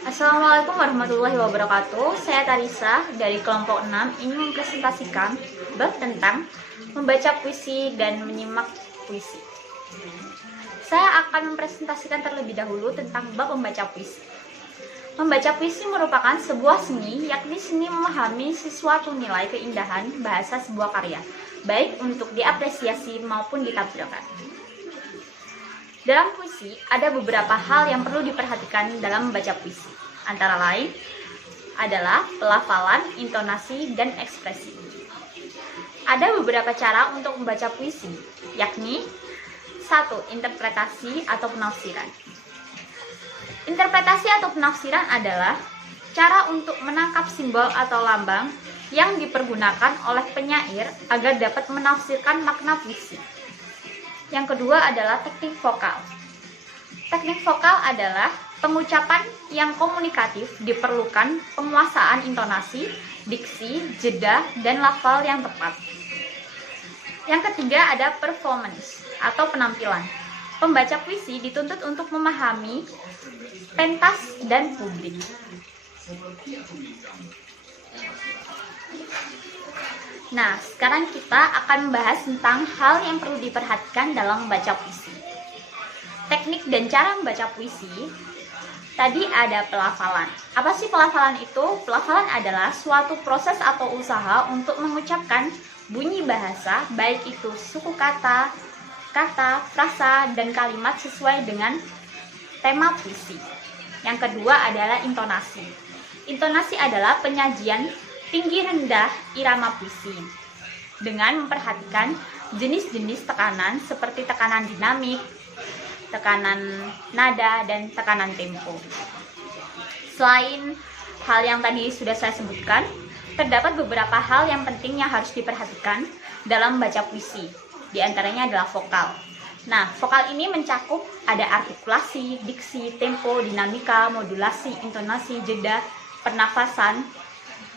Assalamualaikum warahmatullahi wabarakatuh. Saya Tarisa dari kelompok 6 ingin mempresentasikan bab tentang membaca puisi dan menyimak puisi. Saya akan mempresentasikan terlebih dahulu tentang bab membaca puisi. Membaca puisi merupakan sebuah seni, yakni seni memahami sesuatu nilai keindahan bahasa sebuah karya, baik untuk diapresiasi maupun ditampilkan. Dalam puisi, ada beberapa hal yang perlu diperhatikan dalam membaca puisi. Antara lain adalah pelafalan, intonasi, dan ekspresi. Ada beberapa cara untuk membaca puisi, yakni 1. Interpretasi atau penafsiran. Interpretasi atau penafsiran adalah cara untuk menangkap simbol atau lambang yang dipergunakan oleh penyair agar dapat menafsirkan makna puisi. Yang kedua adalah teknik vokal. Teknik vokal adalah pengucapan yang komunikatif, diperlukan penguasaan intonasi, diksi, jeda, dan lafal yang tepat. Yang ketiga ada performance atau penampilan. Pembaca puisi dituntut untuk memahami pentas dan publik. Nah, sekarang kita akan membahas tentang hal yang perlu diperhatikan dalam membaca puisi. Teknik dan cara membaca puisi. Tadi ada pelafalan. Apa sih pelafalan itu? Pelafalan adalah suatu proses atau usaha untuk mengucapkan bunyi bahasa, baik itu suku kata, frasa, dan kalimat sesuai dengan tema puisi. Yang kedua adalah intonasi. Intonasi adalah penyajian tinggi rendah irama puisi dengan memperhatikan jenis-jenis tekanan seperti tekanan dinamik, tekanan nada, dan tekanan tempo. Selain hal yang tadi sudah saya sebutkan, terdapat beberapa hal yang penting yang harus diperhatikan dalam membaca puisi. Di antaranya adalah vokal. Nah, vokal ini mencakup ada artikulasi, diksi, tempo, dinamika, modulasi, intonasi, jeda, pernafasan,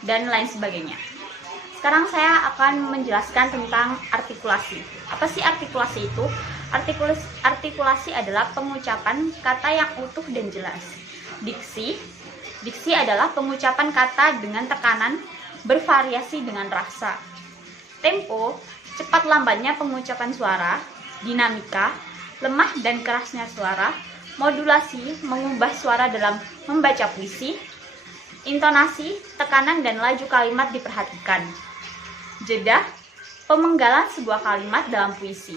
dan lain sebagainya. Sekarang saya akan menjelaskan tentang artikulasi. Apa sih artikulasi itu? Artikulasi adalah pengucapan kata yang utuh dan jelas. Diksi adalah pengucapan kata dengan tekanan bervariasi dengan rasa. Tempo, cepat lambatnya pengucapan suara. Dinamika, lemah dan kerasnya suara. Modulasi, mengubah suara dalam membaca puisi. Intonasi, tekanan dan laju kalimat diperhatikan. Jeda, pemenggalan sebuah kalimat dalam puisi.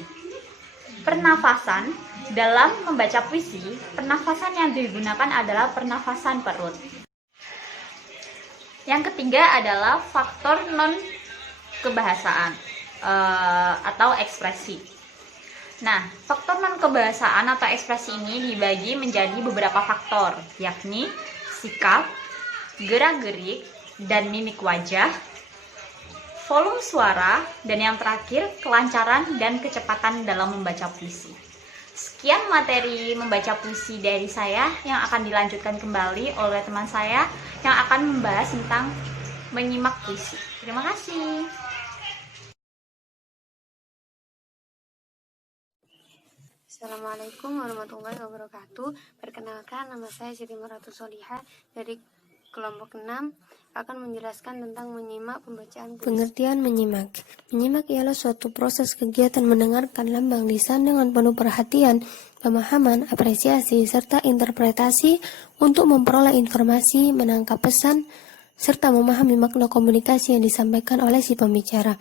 Pernafasan, dalam membaca puisi, pernafasan yang digunakan adalah pernafasan perut. Yang ketiga adalah faktor non-kebahasaan atau ekspresi. Nah, faktor non-kebahasaan atau ekspresi ini dibagi menjadi beberapa faktor, yakni sikap, gerak-gerik, dan mimik wajah, volume suara, dan yang terakhir, kelancaran dan kecepatan dalam membaca puisi. Sekian materi membaca puisi dari saya yang akan dilanjutkan kembali oleh teman saya yang akan membahas tentang menyimak puisi. Terima kasih. Assalamualaikum warahmatullahi wabarakatuh. Perkenalkan, nama saya Siti Maratu Solihah dari kelompok 6 akan menjelaskan tentang menyimak pembacaan puisi. Pengertian menyimak. Menyimak ialah suatu proses kegiatan mendengarkan lambang lisan dengan penuh perhatian, pemahaman, apresiasi, serta interpretasi untuk memperoleh informasi, menangkap pesan, serta memahami makna komunikasi yang disampaikan oleh si pembicara.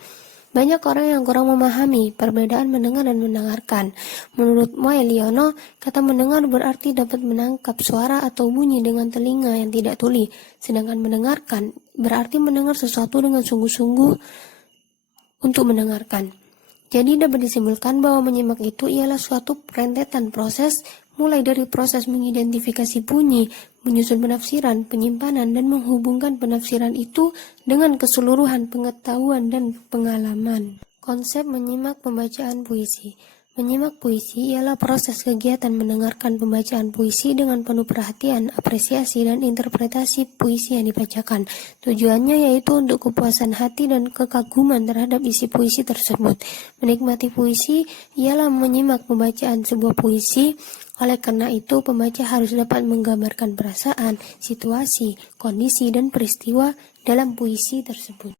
Banyak orang yang kurang memahami perbedaan mendengar dan mendengarkan. Menurut Moeliono, kata mendengar berarti dapat menangkap suara atau bunyi dengan telinga yang tidak tuli, sedangkan mendengarkan berarti mendengar sesuatu dengan sungguh-sungguh untuk mendengarkan. Jadi dapat disimpulkan bahwa menyimak itu ialah suatu rentetan proses, mulai dari proses mengidentifikasi bunyi, menyusun penafsiran, penyimpanan, dan menghubungkan penafsiran itu dengan keseluruhan pengetahuan dan pengalaman. Konsep menyimak pembacaan puisi. Menyimak puisi ialah proses kegiatan mendengarkan pembacaan puisi dengan penuh perhatian, apresiasi, dan interpretasi puisi yang dibacakan. Tujuannya yaitu untuk kepuasan hati dan kekaguman terhadap isi puisi tersebut. Menikmati puisi ialah menyimak pembacaan sebuah puisi. Oleh karena itu, pembaca harus dapat menggambarkan perasaan, situasi, kondisi, dan peristiwa dalam puisi tersebut.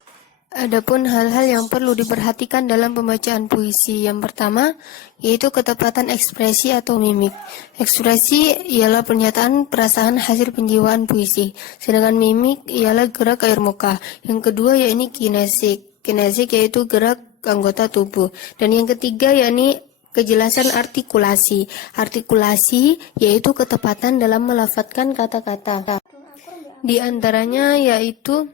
Adapun hal-hal yang perlu diperhatikan dalam pembacaan puisi, yang pertama yaitu ketepatan ekspresi atau mimik. Ekspresi ialah pernyataan perasaan hasil penjiwaan puisi, sedangkan mimik ialah gerak air muka. Yang kedua yakni kinesik. Kinesik yaitu gerak anggota tubuh. Dan yang ketiga yakni kejelasan artikulasi. Artikulasi yaitu ketepatan dalam melafadzkan kata-kata. Di antaranya yaitu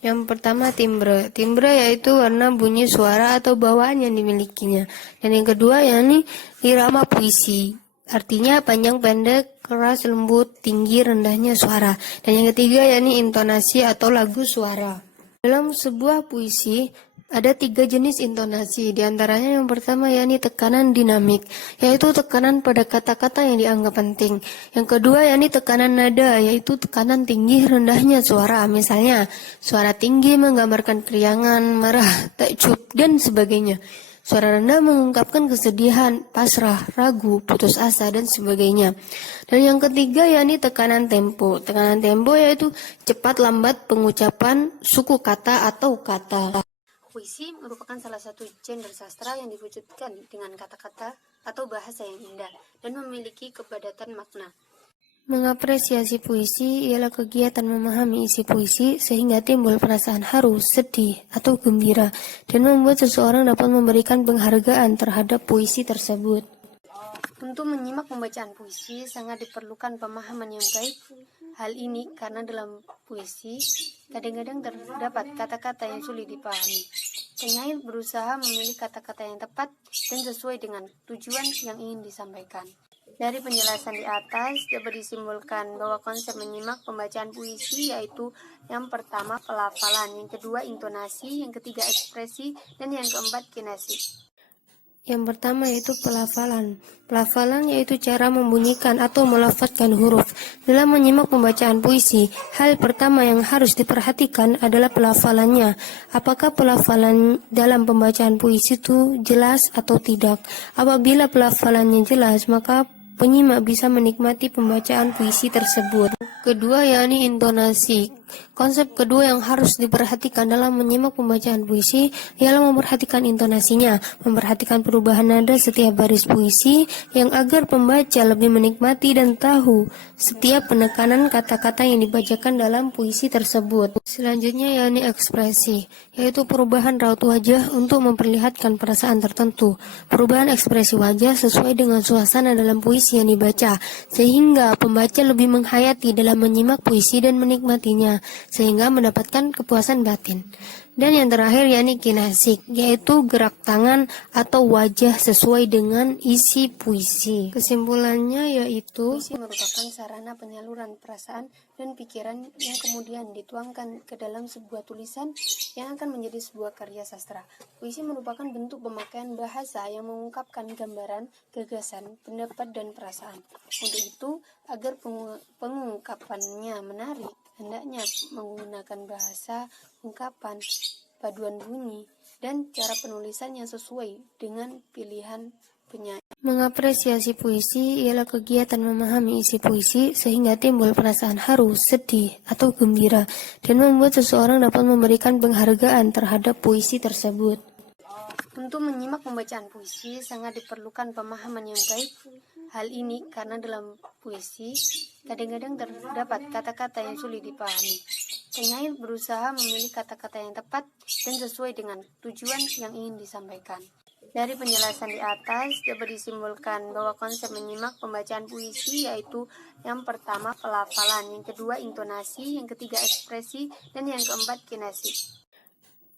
yang pertama timbre. Timbre yaitu warna bunyi suara atau bawaan yang dimilikinya. Dan yang kedua yakni irama puisi. Artinya panjang pendek, keras lembut, tinggi rendahnya suara. Dan yang ketiga yakni intonasi atau lagu suara. Dalam sebuah puisi ada 3 jenis intonasi, di antaranya yang pertama yakni tekanan dinamik, yaitu tekanan pada kata-kata yang dianggap penting. Yang kedua yakni tekanan nada, yaitu tekanan tinggi rendahnya suara. Misalnya, suara tinggi menggambarkan keriangan, marah, takjub, dan sebagainya. Suara rendah mengungkapkan kesedihan, pasrah, ragu, putus asa, dan sebagainya. Dan yang ketiga yakni tekanan tempo. Tekanan tempo yaitu cepat lambat pengucapan suku kata atau kata. Puisi merupakan salah satu genre sastra yang diwujudkan dengan kata-kata atau bahasa yang indah dan memiliki kepadatan makna. Mengapresiasi puisi ialah kegiatan memahami isi puisi sehingga timbul perasaan haru, sedih, atau gembira dan membuat seseorang dapat memberikan penghargaan terhadap puisi tersebut. Untuk menyimak pembacaan puisi sangat diperlukan pemahaman yang baik. Hal ini karena dalam puisi kadang-kadang terdapat kata-kata yang sulit dipahami. Penyair berusaha memilih kata-kata yang tepat dan sesuai dengan tujuan yang ingin disampaikan. Dari penjelasan di atas dapat disimpulkan bahwa konsep menyimak pembacaan puisi yaitu yang pertama pelafalan, yang kedua intonasi, yang ketiga ekspresi, dan yang keempat kinesis. Yang pertama yaitu pelafalan. Pelafalan yaitu cara membunyikan atau melafadzkan huruf. Dalam menyimak pembacaan puisi, hal pertama yang harus diperhatikan adalah pelafalannya. Apakah pelafalan dalam pembacaan puisi itu jelas atau tidak? Apabila pelafalannya jelas, maka penyimak bisa menikmati pembacaan puisi tersebut. Kedua yakni intonasi. Konsep kedua yang harus diperhatikan dalam menyimak pembacaan puisi ialah memperhatikan intonasinya, memperhatikan perubahan nada setiap baris puisi yang agar pembaca lebih menikmati dan tahu setiap penekanan kata-kata yang dibacakan dalam puisi tersebut. Selanjutnya yakni ekspresi, yaitu perubahan raut wajah untuk memperlihatkan perasaan tertentu. Perubahan ekspresi wajah sesuai dengan suasana dalam puisi yang dibaca, sehingga pembaca lebih menghayati dalam menyimak puisi dan menikmatinya, sehingga mendapatkan kepuasan batin. Dan yang terakhir yakni kinesik, yaitu gerak tangan atau wajah sesuai dengan isi puisi. Kesimpulannya yaitu puisi merupakan sarana penyaluran perasaan dan pikiran yang kemudian dituangkan ke dalam sebuah tulisan yang akan menjadi sebuah karya sastra. Puisi merupakan bentuk pemakaian bahasa yang mengungkapkan gambaran, gagasan, pendapat, dan perasaan. Untuk itu, agar pengungkapannya menarik, hendaknya menggunakan bahasa, ungkapan, paduan bunyi, dan cara penulisan yang sesuai dengan pilihan penyair. Mengapresiasi puisi ialah kegiatan memahami isi puisi sehingga timbul perasaan haru, sedih, atau gembira, dan membuat seseorang dapat memberikan penghargaan terhadap puisi tersebut. Untuk menyimak pembacaan puisi sangat diperlukan pemahaman yang baik. Hal ini karena dalam puisi kadang-kadang terdapat kata-kata yang sulit dipahami. Penyair berusaha memilih kata-kata yang tepat dan sesuai dengan tujuan yang ingin disampaikan. Dari penjelasan di atas dapat disimpulkan bahwa konsep menyimak pembacaan puisi yaitu yang pertama pelafalan, yang kedua intonasi, yang ketiga ekspresi, dan yang keempat kinesis.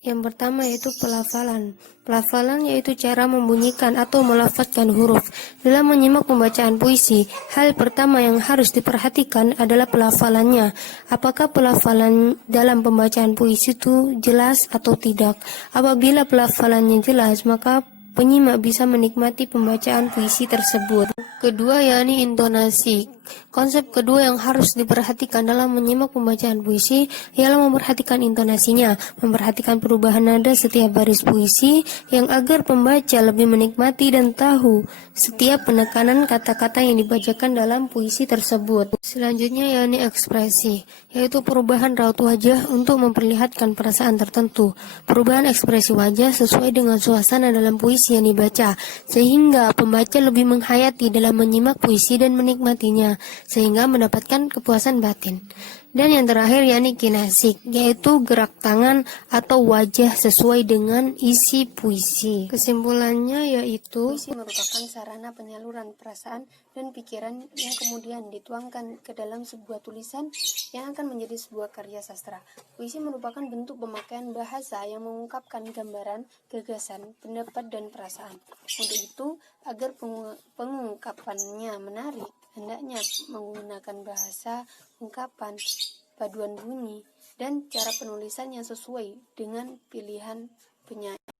Yang pertama yaitu pelafalan. Pelafalan yaitu cara membunyikan atau melafadzkan huruf. Dalam menyimak pembacaan puisi, hal pertama yang harus diperhatikan adalah pelafalannya. Apakah pelafalan dalam pembacaan puisi itu jelas atau tidak? Apabila pelafalannya jelas, maka penyimak bisa menikmati pembacaan puisi tersebut. Kedua yakni intonasi. Konsep kedua yang harus diperhatikan dalam menyimak pembacaan puisi ialah memperhatikan intonasinya, memperhatikan perubahan nada setiap baris puisi yang agar pembaca lebih menikmati dan tahu setiap penekanan kata-kata yang dibacakan dalam puisi tersebut. Selanjutnya yakni ekspresi, yaitu perubahan raut wajah untuk memperlihatkan perasaan tertentu. Perubahan ekspresi wajah sesuai dengan suasana dalam puisi yang dibaca, sehingga pembaca lebih menghayati dalam menyimak puisi dan menikmatinya, sehingga mendapatkan kepuasan batin. Dan yang terakhir yakni kinasik, yaitu gerak tangan atau wajah sesuai dengan isi puisi. Kesimpulannya yaitu puisi merupakan sarana penyaluran perasaan dan pikiran yang kemudian dituangkan ke dalam sebuah tulisan yang akan menjadi sebuah karya sastra. Puisi merupakan bentuk pemakaian bahasa yang mengungkapkan gambaran, gagasan, pendapat, dan perasaan. Untuk itu, agar pengungkapannya menarik, hendaknya menggunakan bahasa, ungkapan, paduan bunyi, dan cara penulisan yang sesuai dengan pilihan penyair.